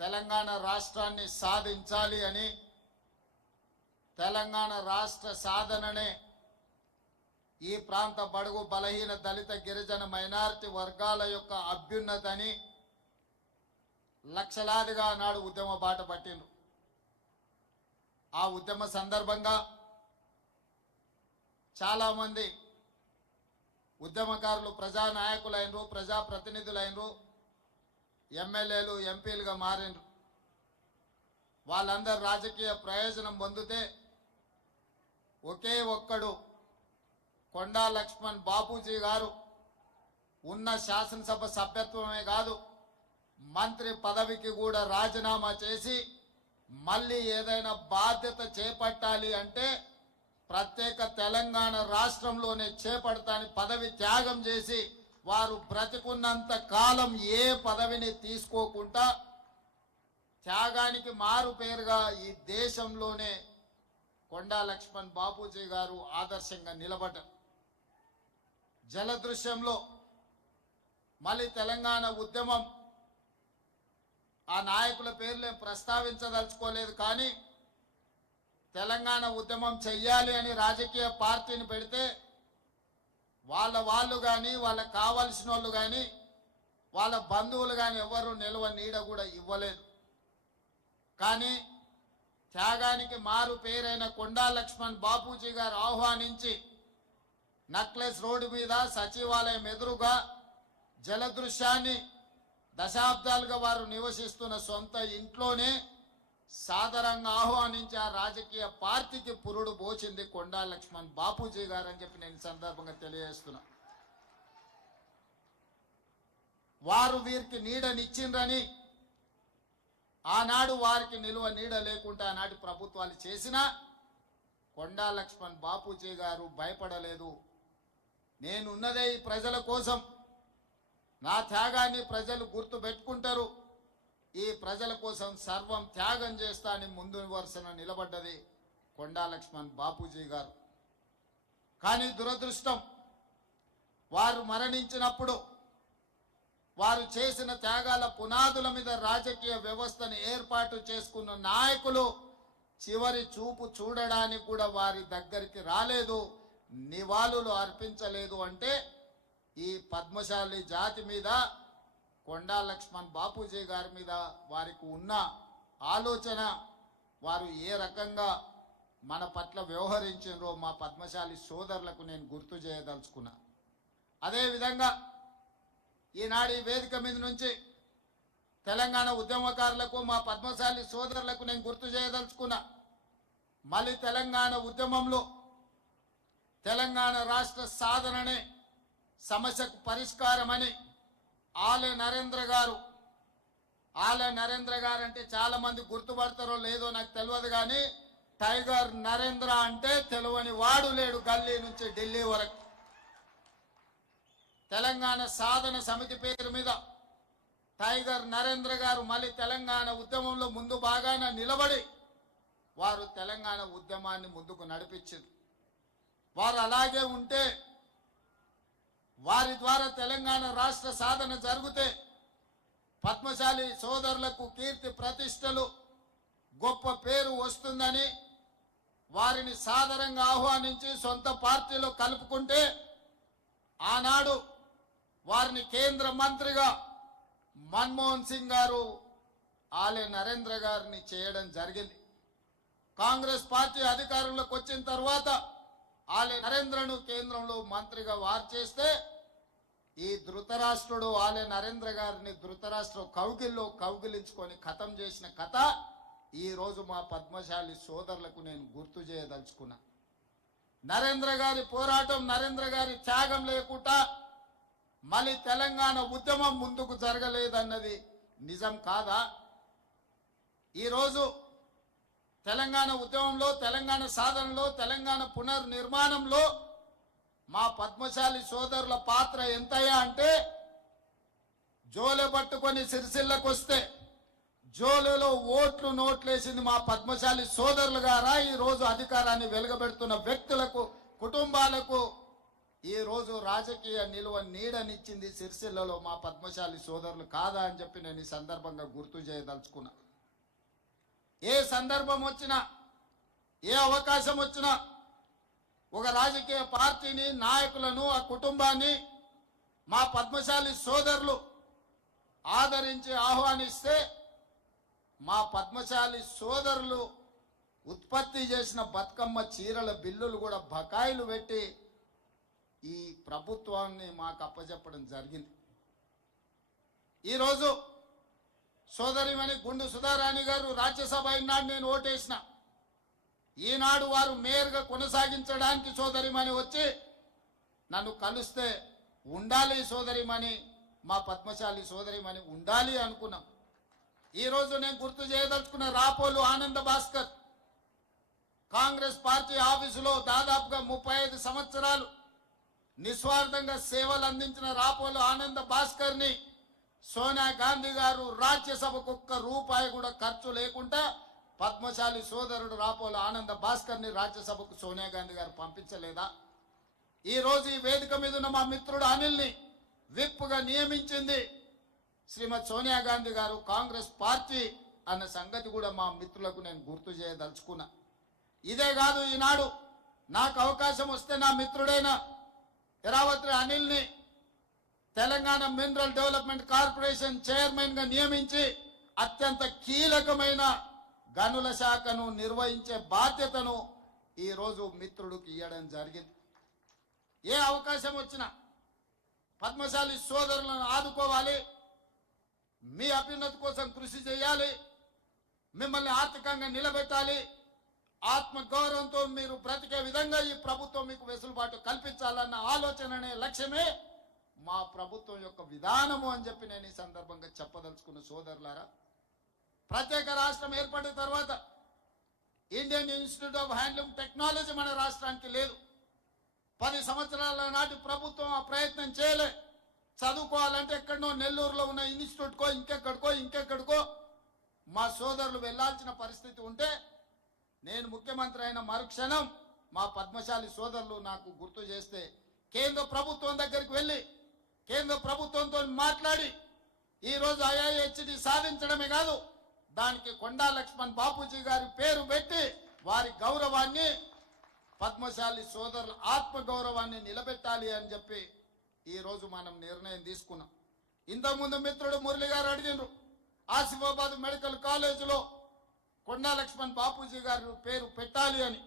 తెలంగాణ రాష్ట్రాన్ని సాధించాలి అని, తెలంగాణ రాష్ట్ర సాధననే ఈ ప్రాంత బడుగు బలహీన దళిత గిరిజన మైనారిటీ వర్గాల యొక్క అభ్యున్నతని లక్షలాదిగా నాడు ఉద్యమ బాట పట్టిండ్రు. ఆ ఉద్యమ సందర్భంగా చాలామంది ఉద్యమకారులు ప్రజానాయకులైనరు, ప్రజాప్రతినిధులైనరు, ఎమ్మెల్యేలు, ఎంపీలుగా మారినరు. వాళ్ళందరూ రాజకీయ ప్రయోజనం పొందితే ఒకే ఒక్కడు కొండా లక్ష్మణ్ బాపూజీ గారు ఉన్న శాసనసభ సభ్యత్వమే కాదు, మంత్రి పదవికి కూడా రాజీనామా చేసి మళ్ళీ ఏదైనా బాధ్యత చేపట్టాలి అంటే ప్రత్యేక తెలంగాణ రాష్ట్రంలోనే చేపడతాని పదవి త్యాగం చేసి వారు బ్రతికున్నంత కాలం ఏ పదవిని తీసుకోకుండా త్యాగానికి మారు పేరుగా ఈ దేశంలోనే కొండా లక్ష్మణ్ బాపూజీ గారు ఆదర్శంగా నిలబడ్డారు. జలదృశ్యంలో మళ్ళీ తెలంగాణ ఉద్యమం ఆ నాయకుల పేర్లు ప్రస్తావించదలుచుకోలేదు, కానీ తెలంగాణ ఉద్యమం చెయ్యాలి అని రాజకీయ పార్టీని పెడితే వాళ్ళు కానీ వాళ్ళకి కావాల్సిన వాళ్ళు కానీ వాళ్ళ బంధువులు కానీ ఎవరు నిల్వ నీడ కూడా ఇవ్వలేదు. కానీ త్యాగానికి మారు పేరైన కొండా లక్ష్మణ్ బాపూజీ గారు ఆహ్వానించి నక్లెస్ రోడ్డు మీద సచివాలయం ఎదురుగా జలదృశ్యాన్ని దశాబ్దాలుగా వారు నివసిస్తున్న సొంత ఇంట్లోనే సాదరంగా ఆహ్వానించి ఆ రాజకీయ పార్టీకి పురుడు పోచింది కొండా లక్ష్మణ్ బాపూజీ గారు అని చెప్పి నేను సందర్భంగా తెలియజేస్తున్నా. వారు వీరికి నీడనిచ్చిండ్రని ఆనాడు వారికి నిలువ నీడ లేకుండా ఆనాటి ప్రభుత్వాలు చేసినా కొండా లక్ష్మణ్ బాపూజీ గారు భయపడలేదు. నేనున్నదే ఈ ప్రజల కోసం, నా త్యాగాన్ని ప్రజలు గుర్తు పెట్టుకుంటారు, ఈ ప్రజల కోసం సర్వం త్యాగం చేస్తా అని ముందు వరుసన నిలబడ్డది కొండా లక్ష్మణ్ బాపూజీ గారు. కానీ దురదృష్టం, వారు మరణించినప్పుడు వారు చేసిన త్యాగాల పునాదుల మీద రాజకీయ వ్యవస్థను ఏర్పాటు చేసుకున్న నాయకులు చివరి చూపు చూడడానికి కూడా వారి దగ్గరికి రాలేదు, నివాళులు అర్పించలేదు. అంటే ఈ పద్మశాలి జాతి మీద, కొండా లక్ష్మణ్ బాపూజీ గారి మీద వారికి ఉన్న ఆలోచన, వారు ఏ రకంగా మన పట్ల వ్యవహరించారో మా పద్మశాలి సోదరులకు నేను గుర్తు చేయదలుచుకున్నా. అదేవిధంగా ఈనాడు ఈ వేదిక మీద నుంచి తెలంగాణ ఉద్యమకారులకు, మా పద్మశాలి సోదరులకు నేను గుర్తు చేయదలుచుకున్నా. మళ్ళీ తెలంగాణ ఉద్యమంలో తెలంగాణ రాష్ట్ర సాధననే సమస్యకు పరిష్కారమని ఆలే నరేంద్ర గారు అంటే చాలా మంది గుర్తుపడతారో లేదో నాకు తెలియదు, కానీ టైగర్ నరేంద్ర అంటే తెలియని వాడు లేడు గల్లీ నుంచి ఢిల్లీ వరకు. తెలంగాణ సాధన సమితి పేరు మీద టైగర్ నరేంద్ర గారు మళ్ళీ తెలంగాణ ఉద్యమంలో ముందు బాగాన నిలబడి వారు తెలంగాణ ఉద్యమాన్ని ముందుకు నడిపించారు. వారు అలాగే ఉంటే, వారి ద్వారా తెలంగాణ రాష్ట్ర సాధన జరిగితే పద్మశాలి సోదరులకు కీర్తి ప్రతిష్టలు, గొప్ప పేరు వస్తుందని వారిని సాదరంగా ఆహ్వానించి సొంత పార్టీలో కలుపుకుంటే ఆనాడు వారిని కేంద్ర మంత్రిగా మన్మోహన్ సింగ్ గారు ఆలే నరేంద్ర గారిని చేయడం జరిగింది. కాంగ్రెస్ పార్టీ అధికారంలోకి వచ్చిన తర్వాత ఆలే నరేంద్రను కేంద్రంలో మంత్రిగా వారు చేస్తే ఈ ధృతరాష్ట్రుడు ఆలే నరేంద్ర గారిని ధృతరాష్ట్ర కౌగిలించుకొని ఖతం చేసిన కథ ఈ రోజు మా పద్మశాలి సోదరులకు నేను గుర్తు చేయదలుచుకున్నా. నరేంద్ర గారి పోరాటం, నరేంద్ర గారి త్యాగం లేకుండా మళ్ళీ తెలంగాణ ఉద్యమం ముందుకు జరగలేదన్నది నిజం కాదా? ఈరోజు తెలంగాణ ఉద్యమంలో, తెలంగాణ సాధనలో, తెలంగాణ పునర్నిర్మాణంలో మా పద్మశాలి సోదరుల పాత్ర ఎంతయ్యా అంటే, జోలె పట్టుకొని సిరిసిల్లకు వస్తే జోలులో ఓట్లు నోట్లేసింది మా పద్మశాలి సోదరులు గారా? ఈ రోజు అధికారాన్ని వెలుగబెడుతున్న వ్యక్తులకు, కుటుంబాలకు ఈ రోజు రాజకీయ నిలువ నీడనిచ్చింది సిరిసిల్లలో మా పద్మశాలి సోదరులు కాదా అని చెప్పి నేను ఈ సందర్భంగా గుర్తు చేయదలుచుకున్నా. ఏ సందర్భం వచ్చినా, ఏ అవకాశం వచ్చినా ఒక రాజకీయ పార్టీని, నాయకులను, ఆ కుటుంబాన్ని మా పద్మశాలి సోదరులు ఆదరించి ఆహ్వానిస్తే మా పద్మశాలి సోదరులు ఉత్పత్తి చేసిన బతుకమ్మ చీరల బిల్లులు కూడా బకాయిలు పెట్టి ఈ ప్రభుత్వాన్ని మాకు అప్పచెప్పడం జరిగింది. ఈరోజు సోదరిమణి గుండు సుధారాణి గారు రాజ్యసభ ఈనాడు నేను ఓటేసిన, ఈనాడు వారు మేయర్గా కొనసాగించడానికి సోదరిమణి వచ్చి నన్ను కలిస్తే ఉండాలి సోదరిమణి, మా పద్మశాలి సోదరిమణి ఉండాలి అనుకున్నాం. ఈరోజు నేను గుర్తు చేయదలుచుకున్న రాపోలు ఆనంద భాస్కర్ కాంగ్రెస్ పార్టీ ఆఫీసులో దాదాపుగా 35 సంవత్సరాలు నిస్వార్థంగా సేవలు అందించిన రాపోలు ఆనంద భాస్కర్ ని సోనియా గాంధీ గారు రాజ్యసభకు ఒక్క రూపాయి కూడా ఖర్చు లేకుండా పద్మశాలి సోదరుడు రాపోలు ఆనంద భాస్కర్ ని రాజ్యసభకు సోనియా గాంధీ గారు పంపించలేదా? ఈ రోజు ఈ వేదిక మీద ఉన్న మా మిత్రుడు అనిల్ ని విప్గా నియమించింది శ్రీమతి సోనియా గాంధీ గారు, కాంగ్రెస్ పార్టీ అన్న సంగతి కూడా మా మిత్రులకు నేను గుర్తు చేయదలుచుకున్నా. ఇదే కాదు, ఈనాడు నాకు అవకాశం వస్తే నా మిత్రుడైన ఎరావత్రి అనిల్ ని Telangana mineral development corporation chairman గా నియమించి అత్యంత కీలకమైన గనుల శాఖను నిర్వహించే బాధ్యతను ఈ రోజు మిత్రుడికి ఇవ్వడం జరిగింది. ఏ అవకాశం వచ్చినా పద్మశాలి సోదరులను ఆదుకోవాలి, మీ అభ్యున్నతి కోసం కృషి చేయాలి, మిమ్మల్ని ఆర్థికంగా నిలబెట్టాలి, ఆత్మ గౌరవంతో మీరు బ్రతికే విధంగా ఈ ప్రభుత్వం మీకు వెసులుబాటు కల్పించాలన్న ఆలోచననే లక్ష్యమే మా ప్రభుత్వం యొక్క విధానము అని చెప్పి నేను ఈ సందర్భంగా చెప్పదలుచుకున్న సోదరులారా. ప్రత్యేక రాష్ట్రం ఏర్పడిన తర్వాత Indian institute of handloom technology మన రాష్ట్రానికి లేదు. 10 సంవత్సరాల నాటి ప్రభుత్వం ఆ ప్రయత్నం చేయలే. చదువుకోవాలంటే ఎక్కడనో నెల్లూరులో ఉన్న ఇన్స్టిట్యూట్కో ఇంకెక్కడికో మా సోదరులు వెళ్లాల్సిన పరిస్థితి ఉంటే నేను ముఖ్యమంత్రి అయిన మరుక్షణం మా పద్మశాలి సోదరులు నాకు గుర్తు చేస్తే కేంద్ర ప్రభుత్వం దగ్గరికి వెళ్ళి కేంద్ర ప్రభుత్వంతో మాట్లాడి ఈరోజు IIHT సాధించడమే కాదు, దానికి కొండా లక్ష్మణ్ బాపూజీ గారి పేరు పెట్టి వారి గౌరవాన్ని, పద్మశాలి సోదరుల ఆత్మ గౌరవాన్ని నిలబెట్టాలి అని చెప్పి ఈరోజు మనం నిర్ణయం తీసుకున్నాం. ఇంతకుముందు మిత్రుడు మురళి గారు అడిగినారు, ఆసిఫాబాద్ మెడికల్ కాలేజీలో కొండా లక్ష్మణ్ బాపూజీ గారి పేరు పెట్టాలి అని.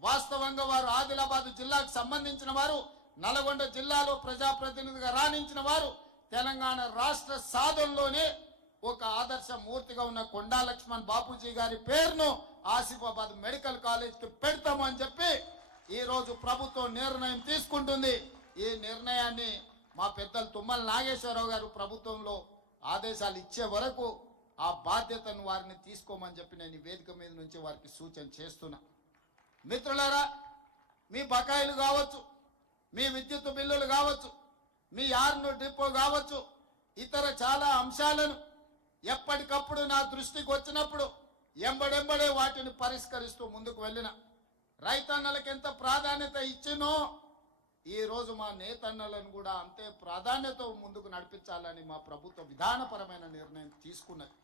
వాస్తవంగా వారు ఆదిలాబాద్ జిల్లాకు సంబంధించిన వారు, నల్గొండ జిల్లాలో ప్రజాప్రతినిధిగా రాణించిన వారు, తెలంగాణ రాష్ట్ర సాధనలోనే ఒక ఆదర్శ మూర్తిగా ఉన్న కొండా లక్ష్మణ్ బాపూజీ గారి పేరును ఆసిఫాబాద్ మెడికల్ కాలేజ్కి పెడతామని చెప్పి ఈరోజు ప్రభుత్వం నిర్ణయం తీసుకుంటుంది. ఈ నిర్ణయాన్ని మా పెద్దలు తుమ్మల నాగేశ్వరరావు గారు ప్రభుత్వంలో ఆదేశాలు ఇచ్చే వరకు ఆ బాధ్యతను వారిని తీసుకోమని చెప్పి నేను ఈ వేదిక మీద నుంచి వారికి సూచన చేస్తున్నా. మిత్రులారా, మీ బకాయిలు కావచ్చు, మీ విద్యుత్ బిల్లులు కావచ్చు, మీ యార్ను డిపో కావచ్చు, ఇతర చాలా అంశాలను ఎప్పటికప్పుడు నా దృష్టికి వచ్చినప్పుడు ఎంబడెంబడే వాటిని పరిష్కరిస్తూ ముందుకు వెళ్ళిన. రైతన్నలకు ఎంత ప్రాధాన్యత ఇచ్చినో ఈరోజు మా నేతన్నలను కూడా అంతే ప్రాధాన్యత ముందుకు నడిపించాలని మా ప్రభుత్వ విధానపరమైన నిర్ణయం తీసుకున్నది.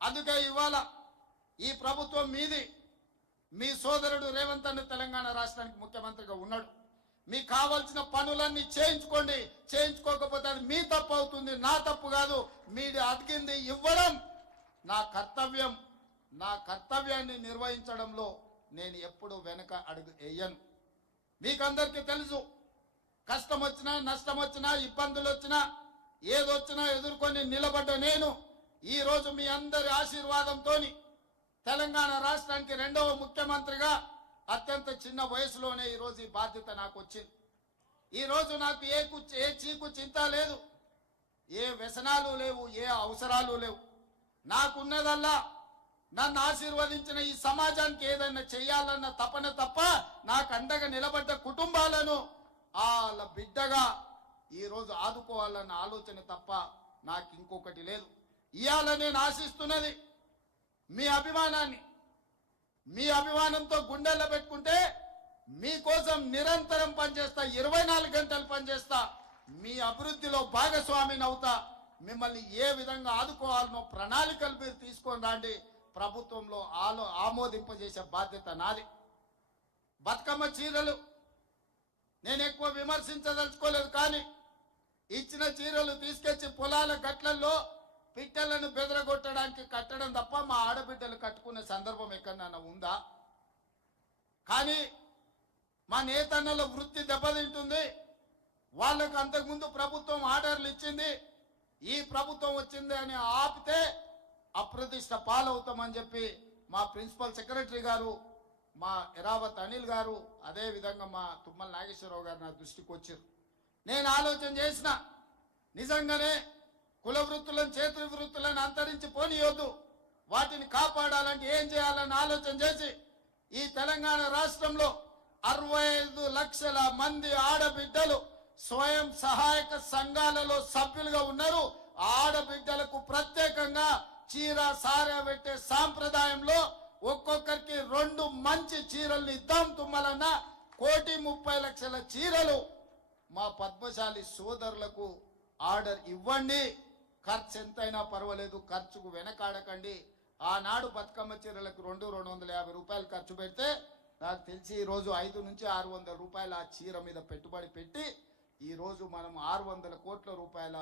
అందుకే ఇవాళ ఈ ప్రభుత్వం మీది, మీ సోదరుడు రేవంత్ అన్న తెలంగాణ రాష్ట్రానికి ముఖ్యమంత్రిగా ఉన్నాడు. మీకు కావాల్సిన పనులన్నీ చేయించుకోండి, చేయించుకోకపోతే అది మీ తప్పు అవుతుంది, నా తప్పు కాదు. మీరు అడిగింది ఇవ్వడం నా కర్తవ్యం. నా కర్తవ్యాన్ని నిర్వహించడంలో నేను ఎప్పుడు వెనక అడుగు వేయను. మీకందరికీ తెలుసు, కష్టం వచ్చినా, నష్టం వచ్చినా, ఇబ్బందులు వచ్చినా, ఏదొచ్చినా ఎదుర్కొని నిలబడ్డ నేను ఈరోజు మీ అందరి ఆశీర్వాదంతో తెలంగాణ రాష్ట్రానికి 2వ ముఖ్యమంత్రిగా అత్యంత చిన్న వయసులోనే ఈరోజు ఈ బాధ్యత నాకు వచ్చింది. ఈరోజు నాకు ఏ చీకు చింత లేదు, ఏ వ్యసనాలు లేవు, ఏ అవసరాలు లేవు. నాకున్నదల్లా నన్ను ఆశీర్వదించిన ఈ సమాజానికి ఏదైనా చేయాలన్న తపన తప్ప, నాకు అండగా నిలబడ్డ కుటుంబాలను వాళ్ళ బిడ్డగా ఈరోజు ఆదుకోవాలన్న ఆలోచన తప్ప నాకు ఇంకొకటి లేదు. ఇవాళ నేను ఆశిస్తున్నది మీ అభిమానాన్ని. మీ అభిమానంతో గుండెల్లో పెట్టుకుంటే మీకోసం నిరంతరం పనిచేస్తా, 24 గంటలు పనిచేస్తా, మీ అభివృద్ధిలో భాగస్వామిని అవుతా. మిమ్మల్ని ఏ విధంగా ఆదుకోవాలనో ప్రణాళికలు మీరు తీసుకొని రండి. ప్రభుత్వంలో ఆమోదింపజేసే బాధ్యత నాది. బతుకమ్మ చీరలు నేను ఎక్కువ విమర్శించదలుచుకోలేదు, కానీ ఇచ్చిన చీరలు తీసుకొచ్చి పొలాల గట్లల్లో పిట్టలను బెదరగొట్టడానికి కట్టడం తప్ప మా ఆడబిడ్డలు కట్టుకునే సందర్భం ఎక్కడన్నా ఉందా? కానీ మా నేతన్నల వృత్తి దెబ్బతింటుంది. వాళ్ళకు అంతకుముందు ప్రభుత్వం ఆర్డర్లు ఇచ్చింది, ఈ ప్రభుత్వం వచ్చింది అని ఆపితే అప్రతిష్ట పాలవుతామని చెప్పి మా ప్రిన్సిపల్ సెక్రటరీ గారు, మా ఎరావత్ అనిల్ గారు, అదేవిధంగా మా తుమ్మల నాగేశ్వరరావు గారు నా దృష్టికి వచ్చారు. నేను ఆలోచన చేసిన, నిజంగానే కుల వృత్తులను చేతి వృత్తులను అంతరించి పోనీయొద్దు, వాటిని కాపాడాలంటే ఏం చేయాలని ఆలోచన చేసి ఈ తెలంగాణ రాష్ట్రంలో 65 లక్షల మంది ఆడబిడ్డలు స్వయం సహాయక సంఘాలలో సభ్యులుగా ఉన్నారు. ఆడబిడ్డలకు ప్రత్యేకంగా చీర సారా పెట్టే సాంప్రదాయంలో ఒక్కొక్కరికి 2 మంచి చీరల్ని ఇద్దాం. తుమ్మలన్న 1,30,00,000 చీరలు మా పద్మశాలి సోదరులకు ఆర్డర్ ఇవ్వండి. ఖర్చు ఎంతైనా పర్వాలేదు, ఖర్చుకు వెనకాడకండి. ఆనాడు బతుకమ్మ చీరలకు 250 రూపాయలు ఖర్చు పెడితే నాకు తెలిసి ఈరోజు 500 నుంచి 600 రూపాయల ఆ చీర మీద పెట్టుబడి పెట్టి ఈరోజు మనం 600 కోట్ల రూపాయల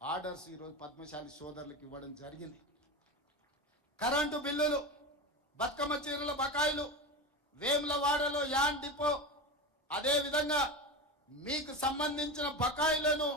ఆర్డర్స్ ఈరోజు పద్మశాలి సోదరులకు ఇవ్వడం జరిగింది. కరెంటు బిల్లులు, బతుకమ్మ చీరల బకాయిలు, వేములవాడలో యాన్ డిపో, అదేవిధంగా మీకు సంబంధించిన బకాయిలను